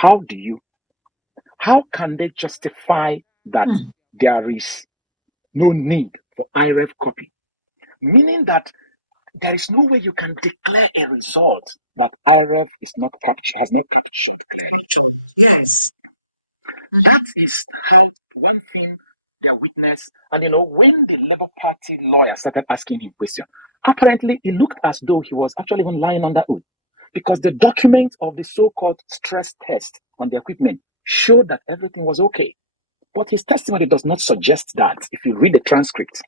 How can they justify that there is no need for Irev copy? Meaning that there is no way you can declare a result that Irev has not captured. Yes. That is how one thing their witness, and when the Labour Party lawyer started asking him questions, apparently it looked as though he was actually even lying under oath, because the document of the so-called stress test on the equipment showed that everything was okay. But his testimony does not suggest that if you read the transcript.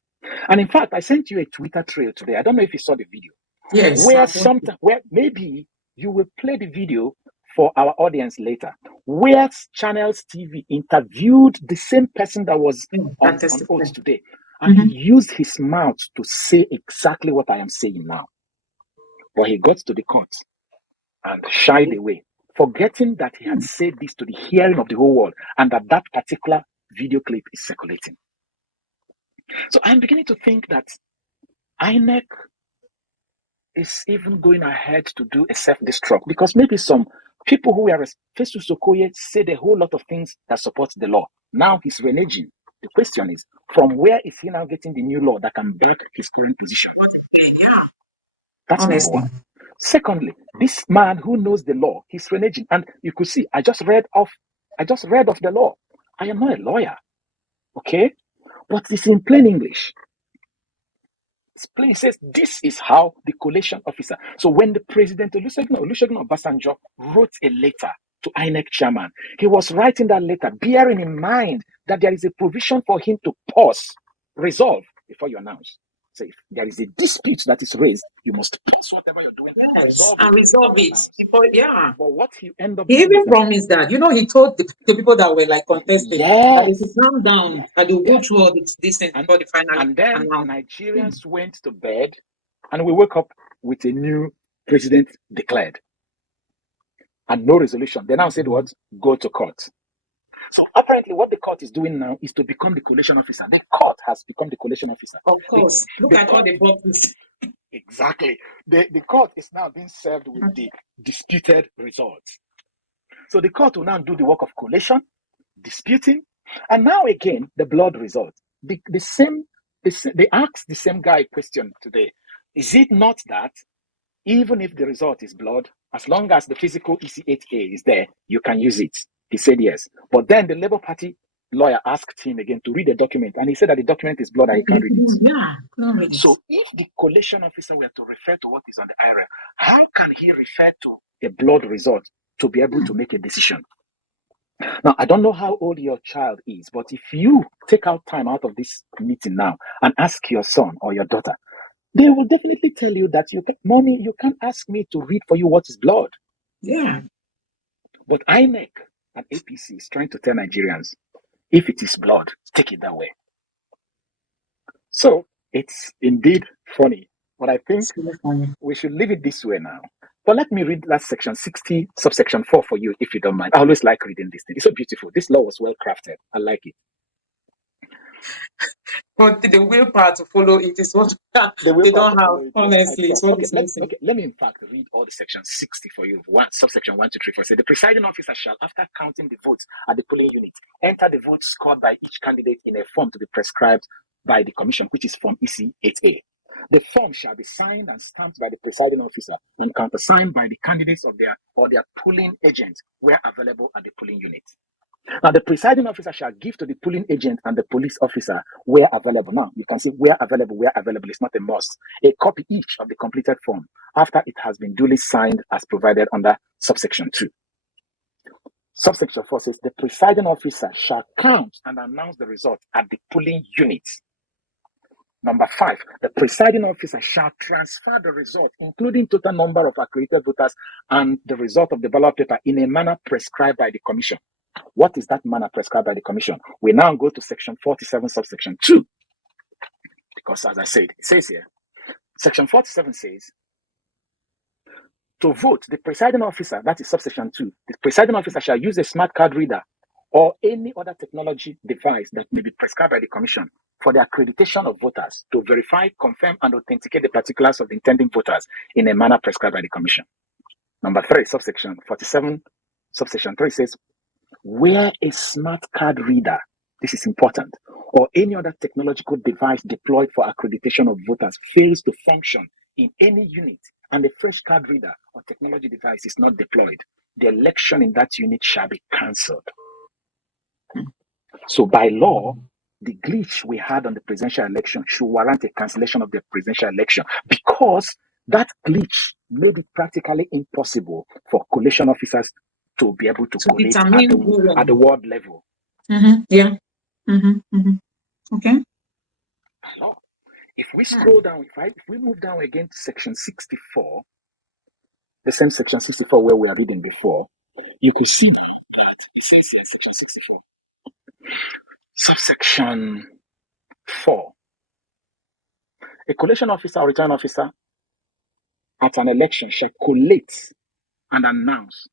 And in fact, I sent you a Twitter trail today. I don't know if you saw the video. Yes. Where maybe you will play the video for our audience later, where Channels TV interviewed the same person that was on oath today, and he used his mouth to say exactly what I am saying now. But he got to the court and shied away, forgetting that he had said this to the hearing of the whole world, and that particular video clip is circulating. So I'm beginning to think that INEC is even going ahead to do a self-destruct, because maybe some people who were Festus Okoye said a whole lot of things that support the law. Now he's reneging. The question is, from where is he now getting the new law that can back his current position? That's number one. Secondly, this man who knows the law, he's reneging. And you could see, I just read of the law. I am not a lawyer, okay? But it's in plain English. It says this is how the collation officer. So when the President Olusegun Obasanjo wrote a letter to INEC chairman, he was writing that letter bearing in mind that there is a provision for him to pause, resolve before you announce. So if there is a dispute that is raised, you must pause whatever you're doing. Yes, and resolve it. But what he ended up He even promised that. He told the people that were like contesting that they should calm down, that they'll go through all this thing before the final. And then Nigerians went to bed, and we woke up with a new president declared, and no resolution. They now said what? Go to court. So apparently what the court is doing now is to become the collation officer. The court has become the collation officer. Of course. Look at all the boxes. Exactly. The court is now being served with the disputed results. So the court will now do the work of collation, disputing, and now again the blood result. They asked the same guy a question today. Is it not that even if the result is blood, as long as the physical EC8A is there, you can use it? He said yes. But then the Labour Party lawyer asked him again to read the document, and he said that the document is blood and he can't read it. Yeah, so if the collation officer were to refer to what is on the IRA, how can he refer to a blood result to be able to make a decision? Now, I don't know how old your child is, but if you take out time out of this meeting now and ask your son or your daughter, they will definitely tell you that Mommy, you can't ask me to read for you what is blood. Yeah. But INEC and APC is trying to tell Nigerians, if it is blood, take it that way. So it's indeed funny, but I think we should leave it this way now. But let me read last section 60, subsection 4 for you, if you don't mind. I always like reading this thing. It's so beautiful. This law was well crafted. I like it. But the willpower to follow it is what they don't have, honestly. It's what it's missing. Okay, let me in fact read all the sections 60 for you. Subsection 1, 2, 3, 4 say the presiding officer shall, after counting the votes at the polling unit, enter the votes scored by each candidate in a form to be prescribed by the commission, which is form EC8A. The form shall be signed and stamped by the presiding officer and countersigned by the candidates of their polling agents where available at the polling unit. Now, the presiding officer shall give to the polling agent and the police officer where available. Now, you can see where available is not a must. A copy each of the completed form after it has been duly signed as provided under subsection 2. Subsection 4 says the presiding officer shall count and announce the result at the polling unit. Number 5, the presiding officer shall transfer the result, including total number of accredited voters and the result of the ballot paper in a manner prescribed by the commission. What is that manner prescribed by the commission? We now go to section 47, subsection 2. Because as I said, it says here, section 47 says, to vote, the presiding officer, that is subsection 2, the presiding officer shall use a smart card reader or any other technology device that may be prescribed by the commission for the accreditation of voters to verify, confirm, and authenticate the particulars of the intending voters in a manner prescribed by the commission. Number 3, subsection 47 subsection 3 says, where a smart card reader, this is important, or any other technological device deployed for accreditation of voters fails to function in any unit and a fresh card reader or technology device is not deployed, the election in that unit shall be cancelled. So by law, the glitch we had on the presidential election should warrant a cancellation of the presidential election, because that glitch made it practically impossible for collation officers to be able to collate at the world level. Yeah. Okay. Now, if we scroll down, if we move down again to section 64, the same section 64 where we are reading before, you can see that it says here, section 64, subsection 4. A collation officer or return officer at an election shall collate and announce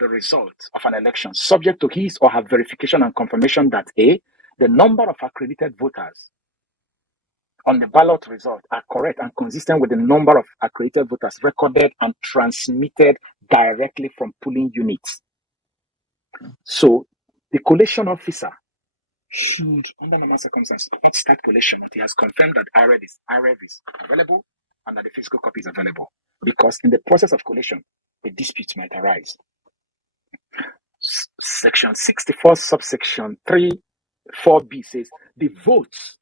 the result of an election, subject to his or her verification and confirmation that A, the number of accredited voters on the ballot result are correct and consistent with the number of accredited voters recorded and transmitted directly from polling units. So the collation officer should, under normal circumstances, not start collation until he has confirmed that Irev is available and that the physical copy is available. Because in the process of collation, a dispute might arise. Section 64, subsection 4b says the votes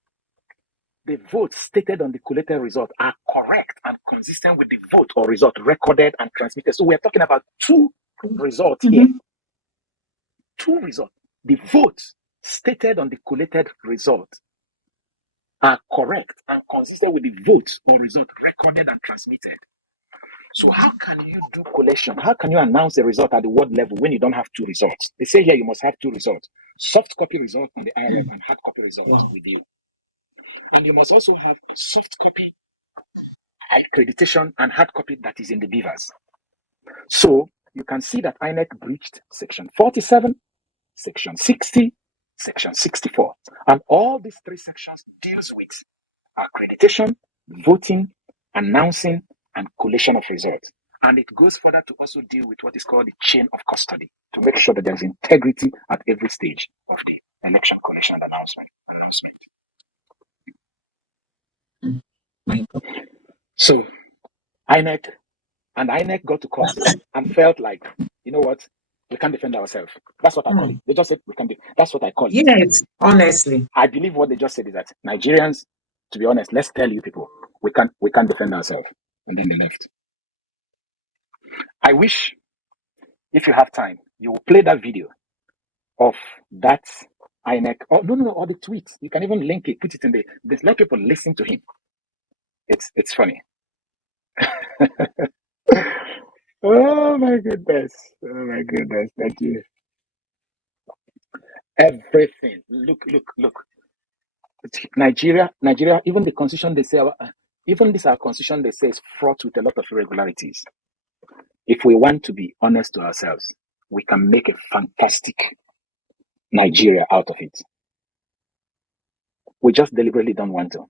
stated on the collated result are correct and consistent with the vote or result recorded and transmitted. So we're talking about two results here. Two results. The votes stated on the collated result are correct and consistent with the votes or result recorded and transmitted. So how can you do collation? How can you announce a result at the ward level when you don't have two results? They say here you must have two results. Soft copy result on the Irev and hard copy result with you. And you must also have soft copy accreditation and hard copy that is in the beavers. So you can see that INEC breached section 47, section 60, section 64. And all these three sections deals with accreditation, voting, announcing, and collation of results. And it goes further to also deal with what is called the chain of custody to make sure that there is integrity at every stage of the election collation and announcement. So INEC got to court and felt like, you know what, we can't defend ourselves. That's what I call it. They just said we can. That's what I call it. Yes, honestly. I believe what they just said is that Nigerians, to be honest, let's tell you people, we can't defend ourselves. And then they left. I wish, if you have time, you will play that video of that INEC. Oh, no, or the tweet. You can even link it, put it in there. There's a lot of people listening to him. It's funny. Oh my goodness. Thank you. Everything. Look. Nigeria, even the constitution they say, even this our constitution they say is fraught with a lot of irregularities. If we want to be honest to ourselves, we can make a fantastic Nigeria out of it. We just deliberately don't want to.